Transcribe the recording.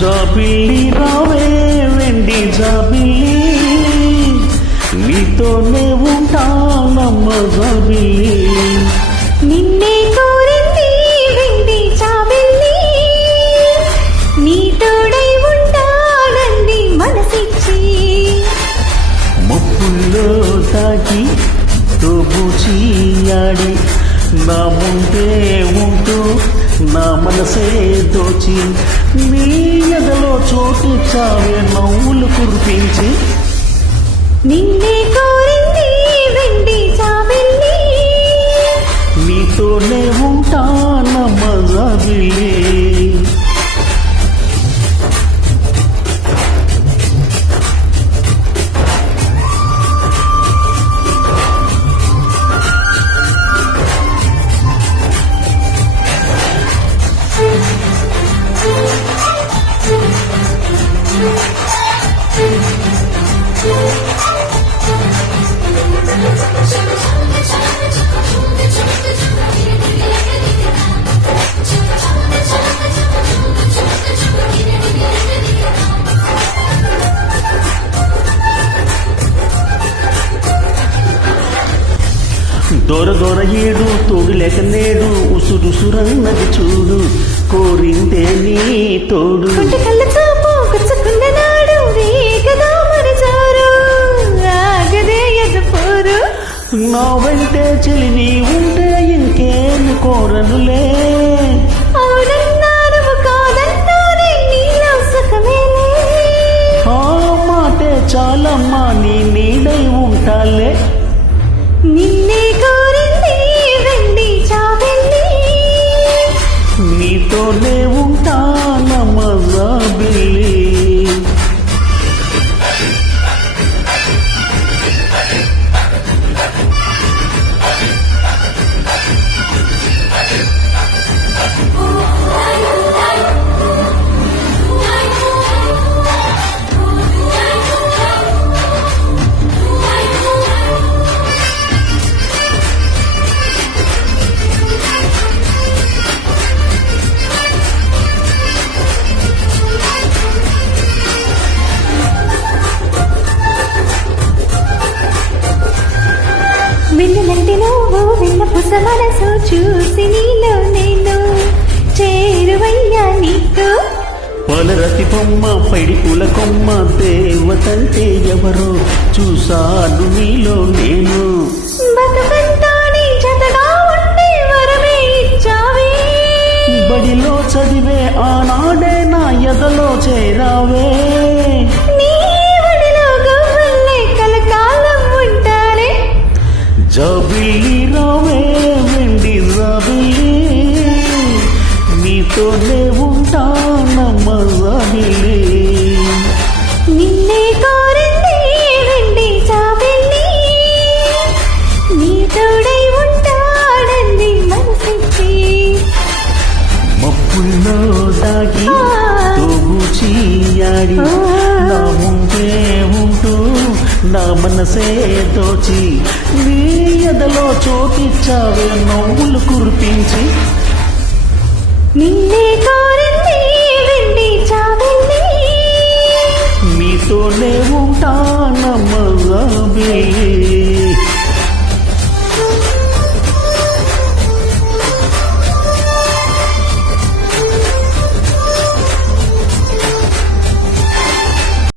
జాబిల్లి రావే వెండి జాబిల్లి, నీతోనే ఉంటానమ్మ జాబిల్లి. నిన్నే కోరింది వెండి జాబిల్లి, నీ తోడై ఉంటానంది మనసిచ్చి. మబ్బుల్లో తాకి తోబూచియాడి, నా ముందే ఉంటూ నా మనసే దోచి, నీ ఎదలో చోటిచ్చావే నవ్వులు కురిపించి. నిన్నే కోరింది వెండి జాబిల్లి, నీతోనే ఉంటానమ్మ జాబిల్లి. దొర దొర ఏడు తోడులేక నేడు ఉసురుసురన్నది చూడు, కోరిందే నీ తోడు. కళ్ళతో పోగుచ్చుకున్న నాడు రేగదా మరచారు, ఆగదే ఎదుపోరు. నా వెంటే చెలి నీ ఉంటే ఇంకేమి కోరనులే, అవునన్నాను కాదన్నానే నీలో సుఖమేలే. ఆ మాటే చాలమ్మా నీ నీడై ఉంటాలే. నిన్నే కోరింది వెండి జాబిల్లి, నీతోనే ఉంటానమ్మ జాబిల్లి. వెన్నెలంటి నువ్వు వెన్న పుస మనసు చూసి నీలో నేను చేరువయ్యా నీకు. పలరతి బొమ్మ పైడి పూల కొమ్మ దేవతంటే ఎవరో చూశాను నీలో నేను. బతుకంతా నీ జతగా ఉండే వరమే ఇచ్చావే, బడిలో చదివే ఆనాడే నా ఎదలో చేరావే. నీ ఒడిలో గవ్వల్లే కలకాలం ఉంటానే. జాబిల్లి రావే వెండి జాబిల్లి, నీతోనే ఉంటానమ్మ జాబిల్లి. నిన్నే కోరింది వెండి జాబిల్లి, నీ తోడై ఉంటాడంది మనసిచ్చి. మబ్బుల్లో దాగి తోబూచియాడి, నా ముందే ఉంటూ నా మనసే దోచి, నీ ఎదలో చోటిచ్చావే నవ్వులు కురిపించి. నిన్నే కోరింది వెండి జాబిల్లి, నీతోనే ఉంటానమ్మ జాబిల్లి.